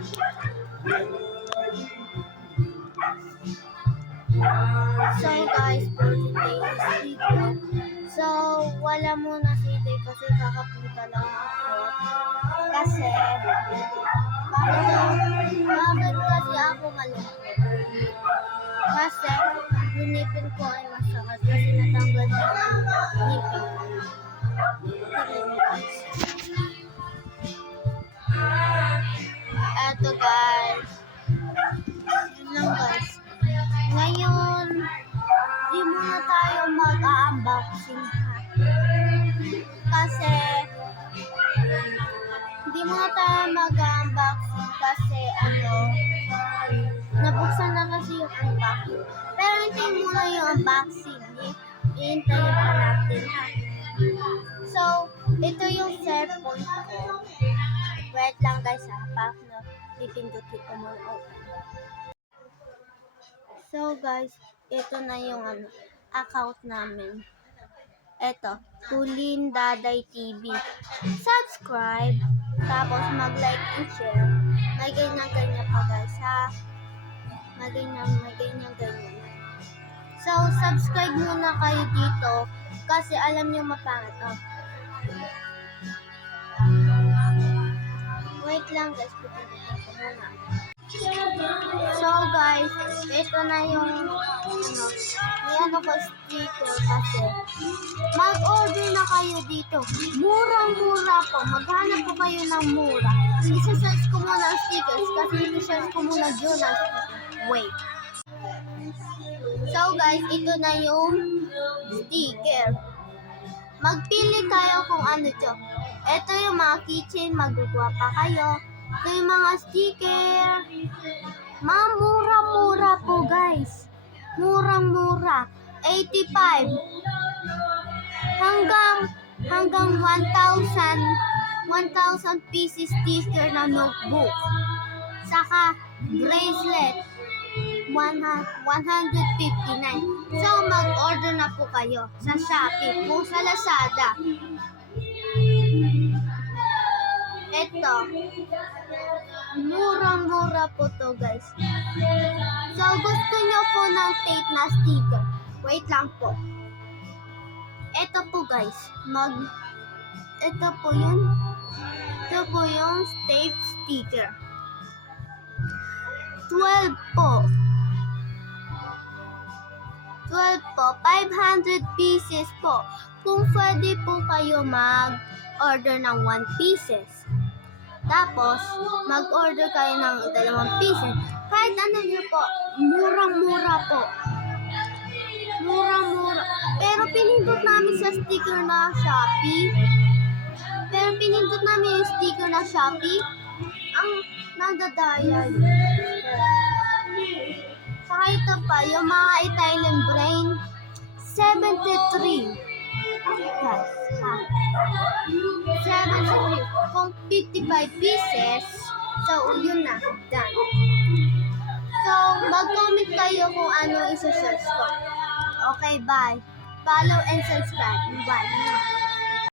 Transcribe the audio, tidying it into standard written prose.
So guys, for today's video, so wala muna si Day kasi kakapunta lang ako. Kasi, bakit kasi ako malungkot? Kasi, yung ngipin ko ay masakit kasi natanggal niya ang ngipin ko. Eto guys, yun lang guys. Ngayon, di muna tayo mag-unboxing ha. Kasi, di muna tayo mag-unboxing kasi nabuksan na kasi yung unboxing. Pero hindi muna yung unboxing. Iintayin pa natin ha. So, ito yung cellphone ko. Wait lang guys ha. Pack na pipindutin ko muna open. So guys, ito na yung account namin. Ito, Tulin Daday TV. Subscribe, tapos mag-like and share. May ganyan-ganyan pa guys ha. May ganyan-ganyan. So, subscribe muna kayo dito kasi alam niyo mapangit. Wait lang guys, pipindutin ko muna. So guys, ito na yung may ko sticker kasi mag-order na kayo dito. Murang-mura po. Maghanap po kayo ng mura. Isa-search ko muna ang stickers kasi isa-search ko muna dyan ang stickers. Wait. So guys, ito na yung sticker. Magpili kayo kung ano dyan. Ito yung mga keychain, magagawa pa kayo. Ito yung mga sticker. Mura-mura po guys. Murang-mura. 85. Hanggang 1,000 pieces sticker na notebook. Saka bracelet. 159. So mag-order na po kayo sa Shopee o sa Lazada. Ito, murang-mura po to guys. So gusto nyo po ng tape na sticker, wait lang po. Ito po guys, ito po yung tape sticker. 12 po, 500 pieces po. Kung pwede po kayo mag-order ng 1 pieces. Tapos, mag-order kayo ng 2 pieces. Kahit ano nyo po, murang-mura po. Murang-mura. Pero pinindot namin sa sticker na Shopee. Ang nadadaya yun. Saka ito pa, yung mga Italian brain, 73. Yes, ha. 73. Kung 55 pieces, so yun na, done. So, mag-comment kayo kung ano isa-search ko. Okay, bye. Follow and subscribe. Bye.